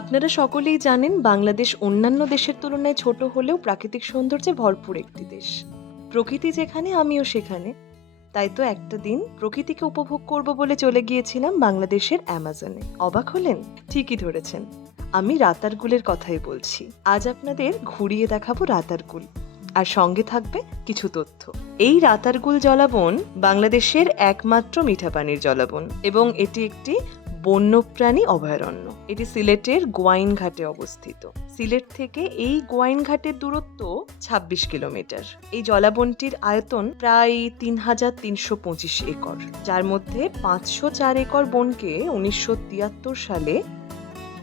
আপনারা সকলেই জানেন বাংলাদেশ অন্যান্য দেশের তুলনায় ছোট হলেও প্রাকৃতিক সৌন্দর্যে ভরপুর একটি দেশ। প্রকৃতি যেখানে আমিও সেখানে। তাই তো একটা দিন প্রকৃতিকে উপভোগ করব বলে চলে গিয়েছিলাম বাংলাদেশের অ্যামাজনে। অবাক হলেন? ঠিকই ধরেছেন, আমি রাতারগুলের কথাই বলছি। আজ আপনাদের ঘুরিয়ে দেখাবো রাতারগুল, আর সঙ্গে থাকবে কিছু তথ্য। এই রাতারগুল জলাবন বাংলাদেশের একমাত্র মিঠা পানির জলাবন এবং এটি একটি বন্যপ্রাণী অভয়ারণ্য। এটি সিলেটের গোয়াইনঘাটে অবস্থিত। সিলেট থেকে এই গোয়াইনঘাটের দূরত্ব ২৬ কিলোমিটার। এই জলাবনটির আয়তন প্রায় ৩,৩২৫ একর, যার মধ্যে ৫০৪ একর বনকে ১৯৭৩ সালে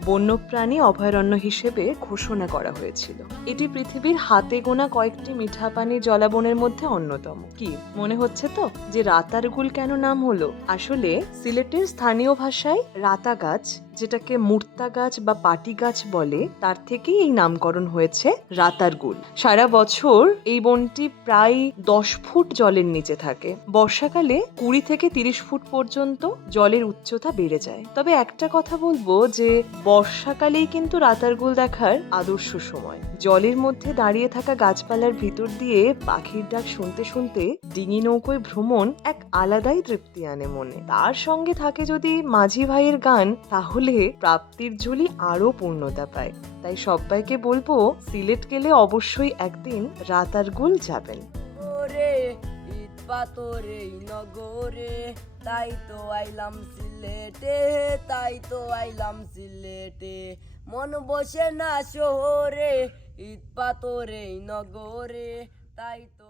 বন্যপ্রাণী অভয়ারণ্য হিসেবে ঘোষণা করা হয়েছিল। এটি পৃথিবীর হাতে গোনা কয়েকটি মিঠা পানির জলাবনের মধ্যে অন্যতম। কি মনে হচ্ছে তো যে রাতারগুল কেন নাম হলো? আসলে সিলেটের স্থানীয় ভাষায় রাতা গাছ, যেটাকে মুর্তা গাছ বা পাটি গাছ বলে, তার থেকেই এই নামকরণ হয়েছে রাতারগুল। সারা বছর এই বনটি প্রায় ১০ ফুট জলের নিচে থাকে। বর্ষাকালে ২০ থেকে ৩০ ফুট পর্যন্ত জলের উচ্চতা বেড়ে যায়। তবে একটা কথা বলবো যে বর্ষাকালেই কিন্তু রাতারগুল দেখার আদর্শ সময়। জলের মধ্যে দাঁড়িয়ে থাকা গাছপালার ভিতর দিয়ে পাখির ডাক শুনতে শুনতে ডিঙি নৌকোয় ভ্রমণ এক আলাদাই তৃপ্তি আনে মনে। তার সঙ্গে থাকে যদি মাঝি ভাইয়ের গান, তাহলে প্রাপ্তির ঝুলি আরো পূর্ণতা পায়। তাই সবাইকে বলবো, সিলেট গেলে অবশ্যই একদিন রাতারগুল যাবেন। পাথরে নগরে তাই তো আইলাম সিলেটে, তাই তো আইলাম সিলেটে, মন বসে না শহরে, ইট পাথরে নগরে তাই তো